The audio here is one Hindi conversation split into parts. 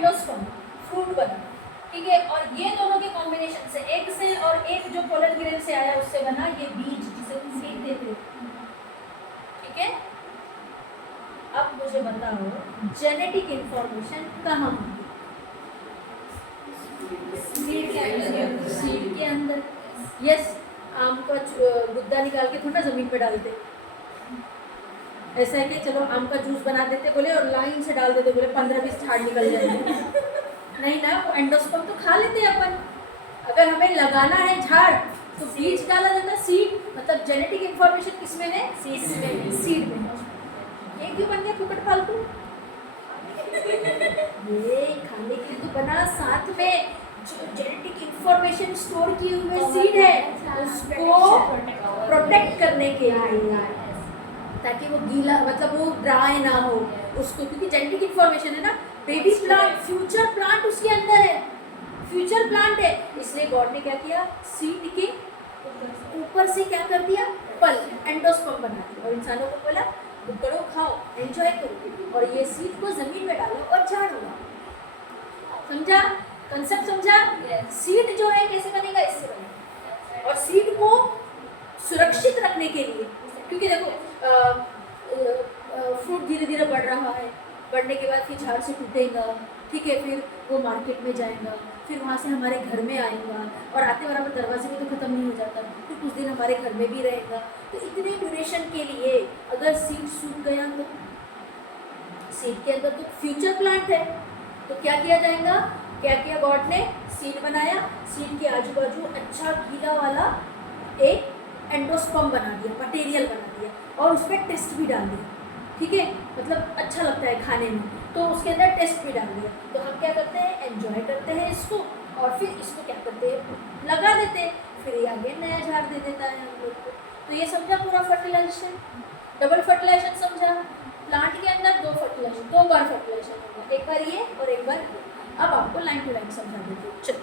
एंडोस्पर्म, फ्रूट बना, ठीक है। और ये दोनों के कॉम्बिनेशन से, एक से और एक जो पोलन ग्रेन से आया उससे बना ये बीज, जिसे हम सीड देते हैं, ठीक है। अब मुझे बताओ जेनेटिक इंफॉर्मेशन कहाँ होगी? सीड के अंदर। यस, आम का गुद्दा निकाल के थोड़ा जमीन पे डालते, ऐसा है कि चलो आम का जूस बना देते बोले और लाइन से डाल देते बोले 15-20 झाड़ निकल जाएंगे। नहीं ना, वो एंडोस्पर्म तो खा लेते हैं अपन। अगर हमें लगाना है झाड़ तो बीज डाला जाता है, सीड, मतलब जेनेटिक इंफॉर्मेशन किसमें है? सीड में। ये क्यों बन गया फुकट फालतू? ये खाने के लिए तो बना, साथ में जो जेनेटिक इंफॉर्मेशन स्टोर किए हुए सीड है उसको प्रोटेक्ट करने के लिए, ताकि वो गीला, मतलब वो ड्राई ना हो उसको, क्योंकि जेनेटिक इंफॉर्मेशन है ना, बेबी प्लांट, फ्यूचर प्लांट उसके अंदर है, फ्यूचर प्लांट है। इसलिए गॉड ने क्या किया, सीड के ऊपर से क्या कर दिया, पल, एंडोस्पर्म बना दिया, और इंसानों को बोला करो, खाओ, एंजॉय करो, और ये सीड को जमीन में डालो और झाड़ हुआ। समझा कंसेप्ट? समझा? सीड जो है कैसे बनेगा, इससे बनेगा। और सीड को सुरक्षित रखने के लिए, क्योंकि देखो फ्रूट धीरे धीरे बढ़ रहा है, बढ़ने के बाद फिर झाड़ से टूटेगा, ठीक है, फिर वो मार्केट में जाएगा, फिर वहाँ से हमारे घर में आएगा, और आते बराबर दरवाजे में तो ख़त्म नहीं हो जाता, फिर कुछ दिन हमारे घर में भी रहेगा। तो इतने ड्यूरेशन के लिए अगर सीड सूख गया तो, सीड के अंदर तो फ्यूचर प्लांट है, तो क्या किया जाएगा, क्या किया गॉड ने, सीड बनाया, सीड के आजू बाजू अच्छा गीला वाला एक एंडोस्पर्म बना दिया, मटेरियल बना दिया, और उसमें टेस्ट भी डाल दिया, ठीक है, मतलब अच्छा लगता है खाने में, तो उसके अंदर टेस्ट भी डाल दिया। तो हम क्या करते हैं, एंजॉय करते हैं इसको, और फिर इसको क्या करते हैं, लगा देते हैं, फिर ये आगे नया झाड़ दे देता है हम लोग को। तो ये समझा पूरा फर्टिलाइजेशन, डबल फर्टिलाइजेशन समझा। प्लांट के अंदर 2 फर्टिलाइजेशन, 2 बार फर्टिलाइजेशन होगा, एक बार ये और एक बार ये। अब आपको लाइन टू लाइन समझा देती हूँ, चलो।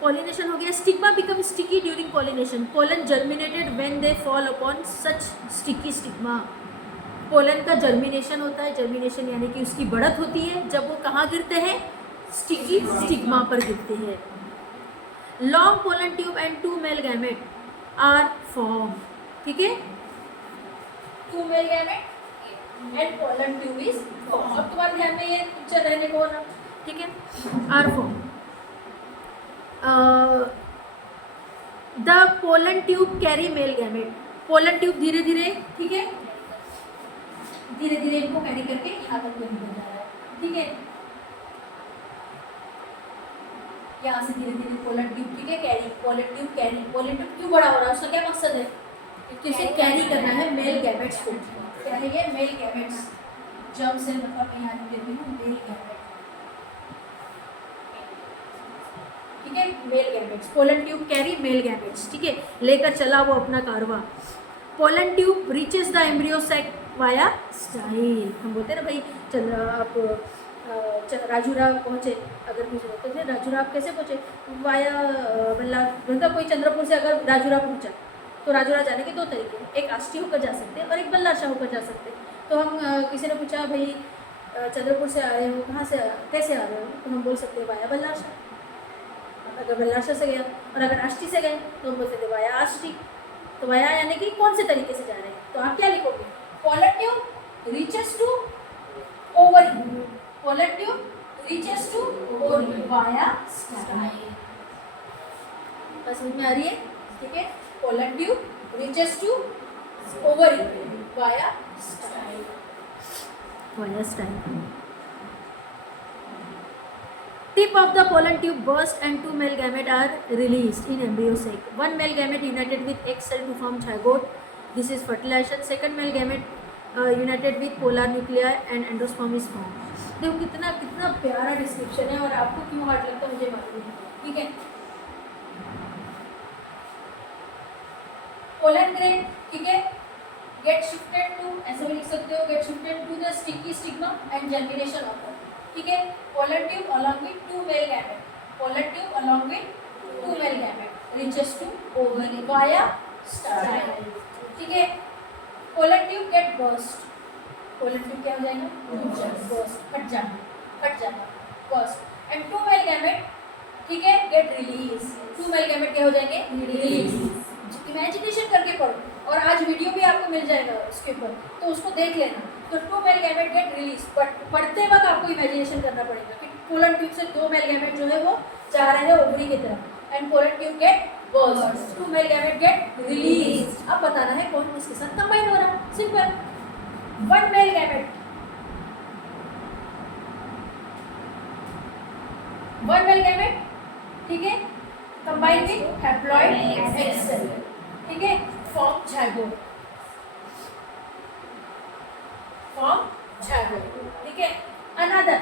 पॉलिनेशन हो गया, stigma become sticky during pollination, pollen germinated when they fall upon such sticky stigma. Pollen का जर्मिनेशन होता है, जर्मिनेशन यानी कि उसकी बढ़त होती है जब वो कहाँ गिरते हैं, स्टिकी स्टिग्मा पर गिरते हैं। Long pollen tube and 2 male gamete are form, ठीक है, 2 male gamete and pollen tube is form. अब तुम्हारे ध्यान में ये पिक्चर रहने को ना, ठीक है, are form. The pollen tube carry male gamete, pollen tube धीरे धीरे, ठीक है, धीरे धीरे इनको कैरी करके यहाँ तक लेकर जा रहा है, ठीक है, यहाँ से धीरे धीरे पोलन ट्यूब, ठीक है, carry, pollen tube carry, pollen tube क्यों बड़ा हो रहा है, उसका क्या मकसद है, क्योंकि इसे कैरी करना है मेल गैमेट्स को। क्या है ये, मेल गैमेट्स, जर्म सेल, मतलब मैं यहाँ लिख देती हूँ मेल गैमेट, ठीक है, male gametes, pollen tube carry male gametes, ठीक है, लेकर चला वो अपना कारवा। Pollen tube reaches the embryo sac via style. हम बोलते हैं ना भाई, चंद्रा आप राजूरा पहुँचे, अगर मुझे बोलते थे राजूरा आप कैसे पहुँचे, वाया मतलब कोई चंद्रपुर से अगर राजूरा पहुँचा तो राजूरा जाने के 2 तरीके हैं, एक आष्टी होकर जा सकते हैं और एक बल्लाशाह होकर जा सकते हैं। तो हम किसी ने पूछा भाई चंद्रपुर से आए हो, कहाँ से कैसे आ रहे हो, तो हम बोल सकते हैं वाया बल्लाशाह। अगर बल्लाशाह से गया, और अगर आष्टी से गए तो हम बोलते थे वाया आष्टी। तो वाया यानी कि कौन से तरीके से जा रहे हैं, तो आप क्या लिखोगे, pollen tube reaches to ovary, pollen tube reaches to ovary via style. बस समझ में आ रही है, ठीक है, pollen tube reaches to ovary via style, via style. Tip of the pollen tube burst and 2 male gametes are released in embryo sac. 1 male gamete united with egg cell to form zygote. This is fertilization. Second male gamete united with polar nuclei and endosperm is formed. देखो कितना कितना प्यारा डिस्क्रिप्शन है, और आपको क्यों हार्ड लगता है मुझे मालूम है, ठीक है। पोलन ग्रेन, ठीक है, गेट शिफ्टेड टू, ऐसे भी लिख सकते हो, get shifted to the sticky stigma and germination of, ठीक है, pollen tube along with 2 male gamete, pollen tube along with 2 male gamete reaches to ovary via style, ठीक है। Pollen tube get burst, pollen tube क्या हो जाएगा? बर्स्ट, फट जाना, बर्स्ट। एंड 2 मेल गैमेट, ठीक है, गेट रिलीज। 2 मेल गैमेट क्या हो जाएंगे? रिलीज। इमेजिनेशन करके पढ़ो, और आज वीडियो भी आपको मिल जाएगा उसके ऊपर, तो उसको देख लेना। तो 2 मेल गैमेट गेट रिलीज, पढ़ते वक्त आपको इमेजिनेशन करना पड़ेगा कि पोलन ट्यूब से 2 मेल गैमेट जो है वो जा रहे हैं ओवरी की तरफ, and pollen tube get burst, 2 male gamete get release. अब बताना है कौन किसके साथ कंबाइन हो रहा है, simple. 1 male gamete, 1 male gamete, ठीक है, combine with haploid egg cell, ठीक है, फॉर्म ज़ाइगोट, ठीक है। अनदर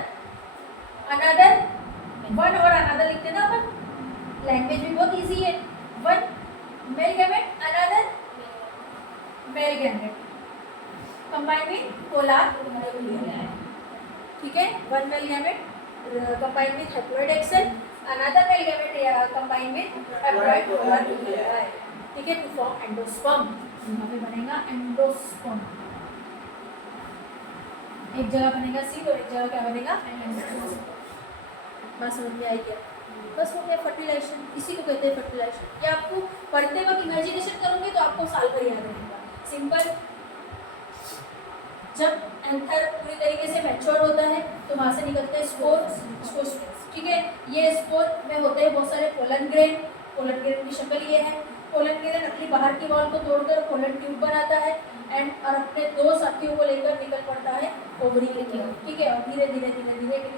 वन और अनदर लिखते ना अपन, लैंग्वेज भी बहुत इजी है। 1 male gamete, another male gamete, combine with polar nuclei, ठीक है। 1 male gamete combine with haploid egg cell, another male gamete combine with haploid polar nuclei, ठीक है, टू फॉर्म एंडोस्पर्म। यहाँ पे बनेगा एंडोस्पर्म, एक जगह बनेगा सीड और एक जगह क्या बनेगा? बात समझ में आई क्या? बस हो गया फर्टिलाइजेशन, इसी को कहते हैं फर्टिलाइजेशन। ये आपको पढ़ते वक्त इमेजिनेशन करोगे तो आपको साल भर याद रहेगा। सिंपल, जब एंथर पूरी तरीके से मैच्योर होता है तो वहाँ से निकलते हैं स्पोर, ठीक है। ये स्पोर में होते हैं बहुत सारे पोलन ग्रेन, पोलन ग्रेन की शक्ल ये है। पोलन ग्रेन अपनी बाहर की वॉल को तोड़कर पोलन ट्यूब बनाता है एंड और अपने 2 साथियों को लेकर निकल पड़ता है ओवरी की तरफ, ठीक है। और धीरे धीरे it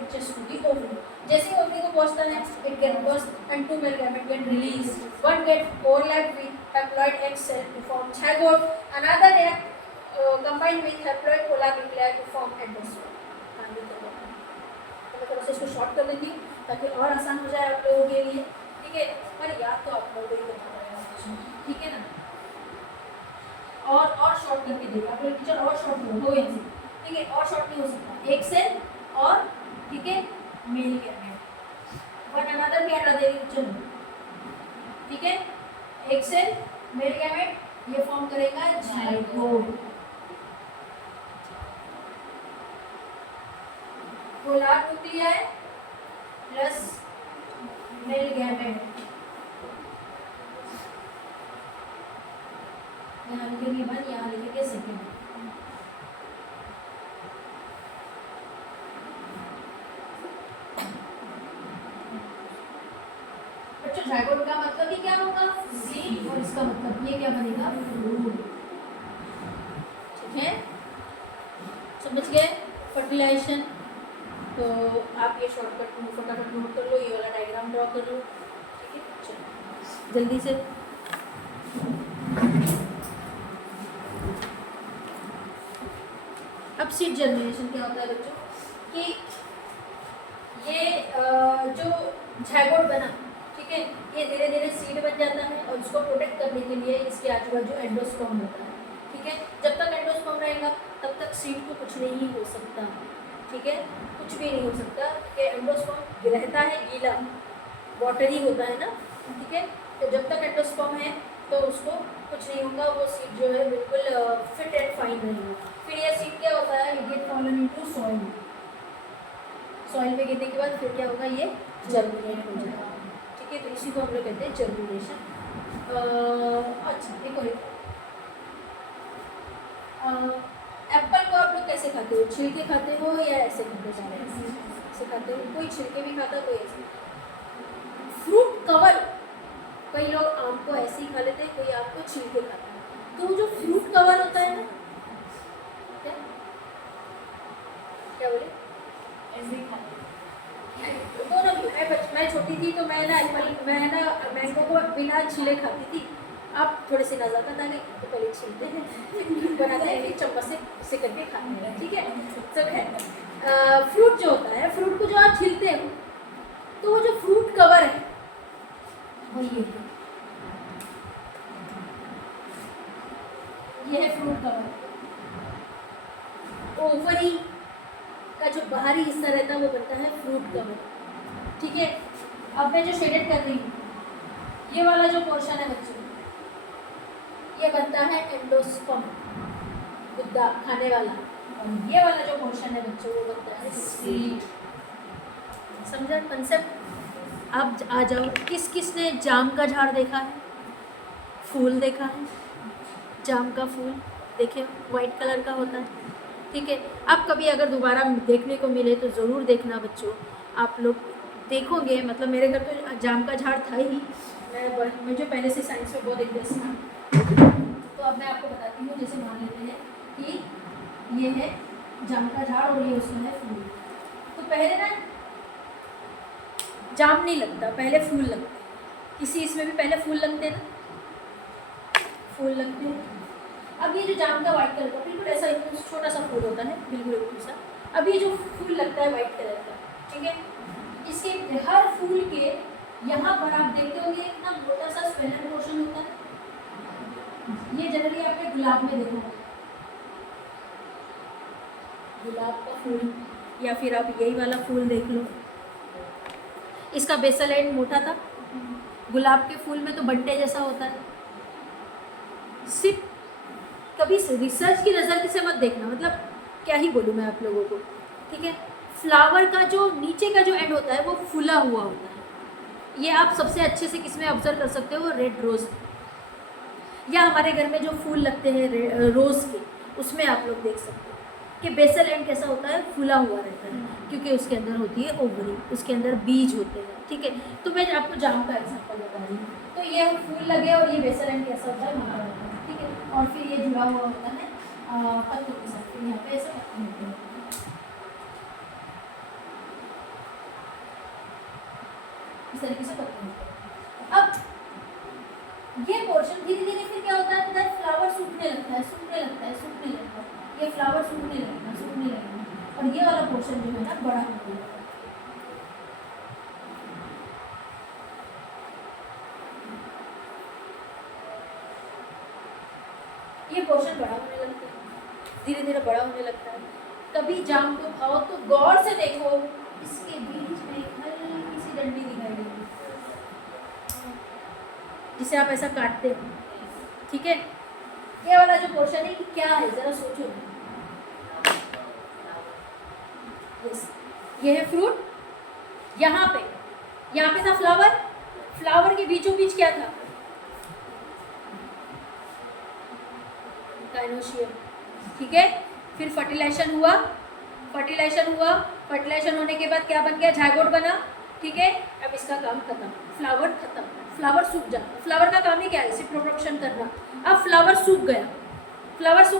reaches to the ovary. जैसे ही ओवरी को पहुंचता है, it get burst and 2 male gamete get release. One get overlap with haploid egg cell to form zygote, another react combine with haploid polar nuclei to form endosperm. मैं थोड़ा सा इसको शॉर्ट कर देती हूँ ताकि और आसान हो जाए आप लोगों के लिए, ठीक है। पर याद तो आप लोगों को ही करना पड़ेगा, ठीक है ना। और शॉर्ट करके देगा आप लोग, टीचर और शॉर्ट हो गए, ठीक है। और शॉर्ट नहीं हो सकता, एक सेल और, ठीक है, मेल गैमेट। वन अनदर भी हटा देंगे, चलो, ठीक है। एक सेल मेल गैमेट ये फॉर्म करेगा zygote, polar nuclei plus male gamete. यहाँ लिखेंगे 1, यहाँ लिखेंगे 2। बच्चों zygote का मतलब ही क्या होगा? सीड, और इसका मतलब ये क्या बनेगा? फ्रूट, ठीक है। समझ गए फर्टिलाइजेशन? तो आप ये शॉर्टकट फटाफट नोट कर लो, ये वाला डायग्राम ड्रॉ कर लो, ठीक है। चलो जल्दी से, अब सीड जर्मिनेशन क्या होता है बच्चों कि ये जो zygote बना, ठीक है, ये धीरे धीरे सीड बन जाता है और उसको प्रोटेक्ट करने के लिए इसके आजू बाजू एंडोस्पर्म होता है, ठीक है। जब तक एंडोस्पर्म रहेगा तब तक सीड को कुछ नहीं हो सकता, ठीक है, कुछ भी नहीं हो सकता, ठीक है। एंडोस्पर्म रहता है गीला, वाटरी होता है ना, ठीक है। तो जब तक एंडोस्पर्म है तो उसको कुछ नहीं होगा, वो सीड जो है बिल्कुल फिट एंड फाइन रहेगी। फिर ये सीड क्या होता है? It gate fallen into soil, soil में गिरने के बाद फिर क्या होगा? ये जर्मिनेट हो जाएगा, ठीक है। तो इसी को हम लोग कहते हैं जर्मिनेशन। अच्छा देखो, एप्पल को आप लोग कैसे खाते हो? छिलके खाते हो या ऐसे खाते हो? ऐसे खाते हो, कोई छिलके भी खाता, कोई ऐसे। फ्रूट कवर, कई लोग आम को ऐसे ही खा लेते हैं, कोई आम को छिलके खाता है। तो जो फ्रूट कवर होता है ना, क्या बोले? ऐसे ही खाते दोनों भी। मैं छोटी थी तो मैं ना मैंगो को बिना छिले खाती थी। अब थोड़ी सी नज़ाकत आ गई तो पहले छीलते हैं, बनाते हैं, एक चम्मच से करके खाते हैं, ठीक है। सब है। फ्रूट जो होता है, फ्रूट को जो आप छीलते हो तो वो जो फ्रूट कवर है वो ये है फ्रूट कवर। ओवरी का जो बाहरी हिस्सा रहता है वो बनता है फ्रूट कवर, ठीक है। अब मैं जो शेडेड कर रही हूँ, ये वाला जो पोर्शन है बच्चों, ये बनता है एंडोस्पर्म, गुद्दा खाने वाला, और ये वाला जो पोर्शन है बच्चों वो बनता है सीड। समझा कंसेप्ट? अब आ जाओ, किस किस ने जाम का झाड़ देखा है, फूल देखा है? जाम का फूल देखे, वाइट कलर का होता है, ठीक है। अब कभी अगर दोबारा देखने को मिले तो ज़रूर देखना बच्चों, आप लोग देखोगे, मतलब मेरे घर तो जाम का झाड़ था ही, मुझे पहले से साइंस में बहुत इंटरेस्ट था। तो अब मैं आपको बताती हूँ, जैसे मान लेते हैं कि ये है जाम का झाड़ और ये उसमें है फूल। तो पहले ना जाम नहीं लगता, पहले फूल लगते हैं। किसी इसमें भी पहले फूल लगते हैं ना, फूल लगते हैं। अब ये जो जाम का वाइट कलर का बिल्कुल ऐसा छोटा सा फूल होता है, बिल्कुल एक सा। अब ये जो फूल लगता है वाइट कलर का, ठीक है, इसके हर फूल के यहाँ पर आप देखते होंगे इतना मोटा सा स्वेलन पोर्शन होता है। ये जनरली आपने गुलाब में देखा होगा, गुलाब का फूल, या फिर आप यही वाला फूल देख लो, इसका बेसल एंड मोटा था। गुलाब के फूल में तो बंटे जैसा होता है। सिर्फ कभी रिसर्च की नज़र से मत देखना, मतलब क्या ही बोलूँ मैं आप लोगों को, ठीक है। फ्लावर का जो नीचे का जो एंड होता है वो फूला हुआ होता है। ये आप सबसे अच्छे से किसमें ऑब्जर्व कर सकते हो, रेड रोज़, या हमारे घर में जो फूल लगते हैं रोज़ के, उसमें आप लोग देख सकते हो कि बेसल एंड कैसा होता है, फूला हुआ रहता है, क्योंकि उसके अंदर होती है ओवरी, उसके अंदर बीज होते हैं, ठीक है। तो मैं आपको जाम का एग्जाम्पल बता रही हूँ। तो ये फूल लगे और ये बेसल एंड कैसा होता है, मोटा रहता है, ठीक है। और फिर ये जुड़ा हुआ होता है पत्तों के साथ, फिर यहाँ पे ऐसे पत्ते होते हैं, इस तरीके से पत्ते होते हैं। अब ये पोर्शन धीरे धीरे फिर क्या होता है, अंदर फ्लावर सूखने लगता है, सूखने लगता है, सूखने लगता है, ये फ्लावर सूखने लगता है, सूखने लगता है, और ये वाला पोर्शन जो है ना बड़ा होने लगता है। ये पोर्शन बड़ा होने लगता है, धीरे धीरे बड़ा होने लगता है। कभी जाम को खाओ तो गौर से देखो, इसके बीच में एक हल्की सी डंडी दिखाई देगी, जिसे आप ऐसा काटते हो, ठीक है। ये वाला जो पोर्शन है कि क्या है, जरा सोचो। ये है फ्रूट, यहाँ पे था फ्लावर, फ्लावर के बीचों बीच क्या था, गायनोशियम, ठीक है। फिर फर्टिलाइजेशन हुआ, फर्टिलाइजेशन होने के बाद क्या बन गया, जायगोट बना, ठीक है। अब इसका काम खत्म, फ्लावर खत्म, फ्लावर सूख जाता। फ्लावर का काम ही क्या है, सिर्फ प्रोडक्शन करना। अब फ्लावर सूख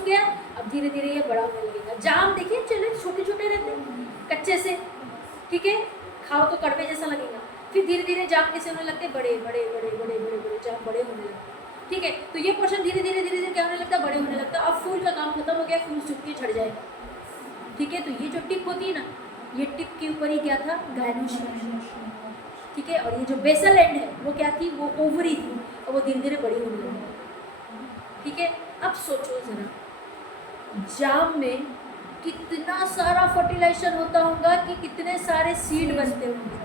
गया, अब धीरे धीरे ये बड़ा होने लगेगा। जाम देखिए, चले छोटे छोटे रहते हैं कच्चे से, ठीक है, खाओ तो कड़वे जैसा लगेगा। फिर धीरे धीरे जाम कैसे होने लगते हैं, बड़े बड़े बड़े बड़े बड़े बड़े जाम बड़े होने लगते हैं, ठीक है। तो ये पोर्शन धीरे धीरे क्या होने लगता है, बड़े होने लगता है। अब फूल का काम खत्म हो गया, फूल सूख के झड़ जाएगा, ठीक है। तो ये जो टिप होती है ना, ये टिप के ऊपर ही क्या था, गायनोशियम, ठीक है। और ये जो बेसल एंड है वो क्या थी, वो ओवरी थी, और वो धीरे धीरे बड़ी होने लगी, ठीक है। अब सोचो जरा, जाम में कितना सारा फर्टिलाइजेशन होता होगा कि कितने सारे सीड बनते होंगे।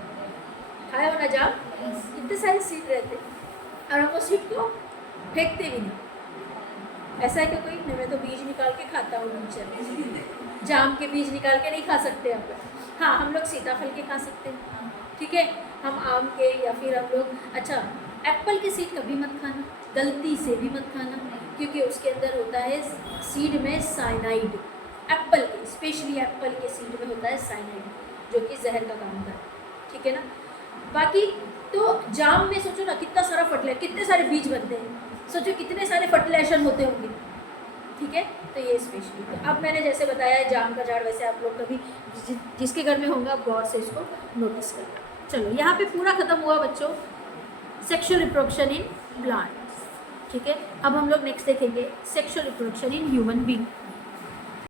खाया हो ना जाम, कितने सारे सीड रहते, और हम उस सीड को फेंकते भी नहीं। ऐसा है कि कोई नहीं, मैं तो बीज निकाल के खाता हूँ नीचे, जाम के बीज निकाल के नहीं खा सकते हम लोग। हाँ, हम लोग सीताफल के खा सकते हैं, ठीक है। हम आम के, या फिर हम लोग, अच्छा, एप्पल के सीड कभी मत खाना, गलती से भी मत खाना, क्योंकि उसके अंदर होता है सीड में साइनाइड। एप्पल के, स्पेशली एप्पल के सीड में होता है साइनाइड, जो कि जहर का काम होता है, ठीक है ना। बाकी तो जाम में सोचो ना, कितना सारा फर्टिलाइजर, कितने सारे बीज बनते हैं, सोचो कितने सारे फर्टिलाइजेशन होते होंगे, ठीक है। तो ये स्पेशली, तो अब मैंने जैसे बताया है जाम का झाड़, वैसे आप लोग कभी जिसके घर में होंगे आप गौर से इसको नोटिस करना। चलो, यहाँ पे पूरा खत्म हुआ बच्चों सेक्सुअल रिप्रोडक्शन इन प्लांट्स, ठीक है। अब हम लोग नेक्स्ट देखेंगे sexual reproduction in human being.